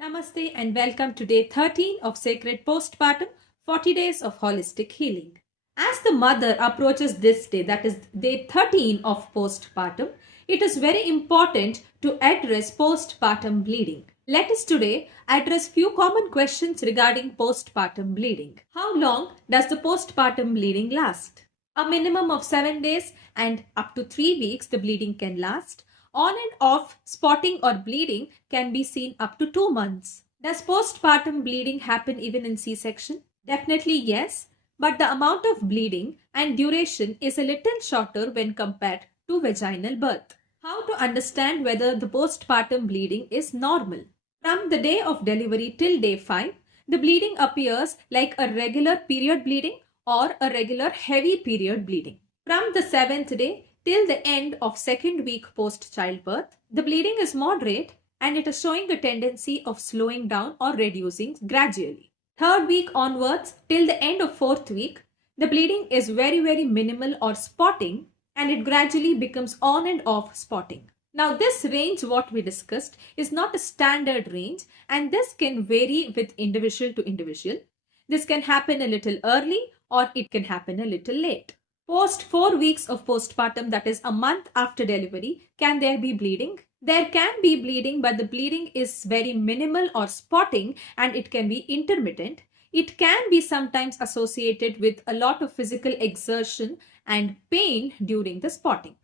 Namaste and welcome to day 13 of Sacred Postpartum 40 Days of Holistic Healing. As the mother approaches this day, that is day 13 of postpartum, it is very important to address postpartum bleeding. Let us today address few common questions regarding postpartum bleeding. How long does the postpartum bleeding last? A minimum of 7 days and up to 3 weeks the bleeding can last. On and off spotting or bleeding can be seen up to 2 months. Does postpartum bleeding happen even in C-section? Definitely yes, but the amount of bleeding and duration is a little shorter when compared to vaginal birth. How to understand whether the postpartum bleeding is normal? From the day of delivery till day 5, the bleeding appears like a regular period bleeding or a regular heavy period bleeding. From the 7th day till the end of second week post childbirth, the bleeding is moderate and it is showing a tendency of slowing down or reducing gradually. Third week onwards till the end of fourth week, the bleeding is very minimal or spotting and it gradually becomes on and off spotting. Now this range what we discussed is not a standard range and this can vary with individual to individual. This can happen a little early or it can happen a little late. Post 4 weeks of postpartum, that is a month after delivery, can there be bleeding? There can be bleeding, but the bleeding is very minimal or spotting and it can be intermittent. It can be sometimes associated with a lot of physical exertion and pain during the spotting.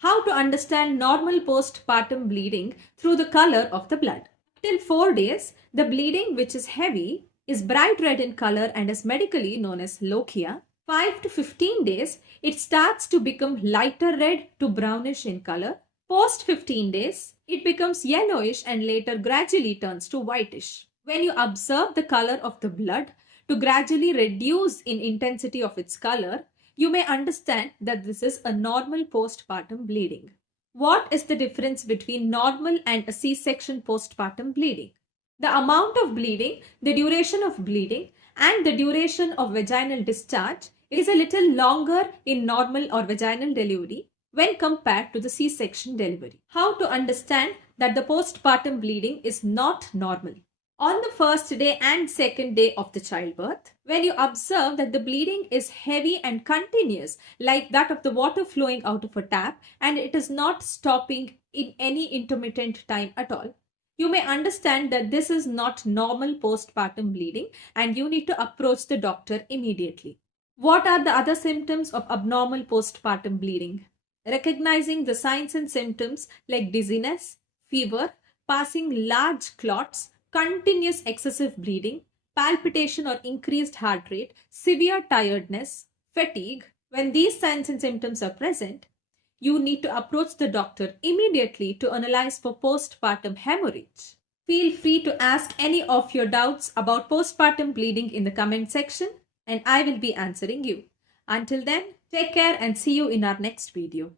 How to understand normal postpartum bleeding through the color of the blood? Till 4 days, the bleeding, which is heavy, is bright red in color and is medically known as lochia. 5 to 15 days, it starts to become lighter red to brownish in color. Post 15 days, it becomes yellowish and later gradually turns to whitish. When you observe the color of the blood to gradually reduce in intensity of its color, you may understand that this is a normal postpartum bleeding. What is the difference between normal and a C-section postpartum bleeding? The amount of bleeding, the duration of bleeding, and the duration of vaginal discharge is a little longer in normal or vaginal delivery when compared to the C-section delivery. How to understand that the postpartum bleeding is not normal? On the first day and second day of the childbirth, when you observe that the bleeding is heavy and continuous like that of the water flowing out of a tap and it is not stopping in any intermittent time at all, you may understand that this is not normal postpartum bleeding and you need to approach the doctor immediately. What are the other symptoms of abnormal postpartum bleeding? Recognizing the signs and symptoms like dizziness, fever, passing large clots, continuous excessive bleeding, palpitation or increased heart rate, severe tiredness, fatigue. When these signs and symptoms are present, you need to approach the doctor immediately to analyze for postpartum hemorrhage. Feel free to ask any of your doubts about postpartum bleeding in the comment section and I will be answering you. Until then, take care and see you in our next video.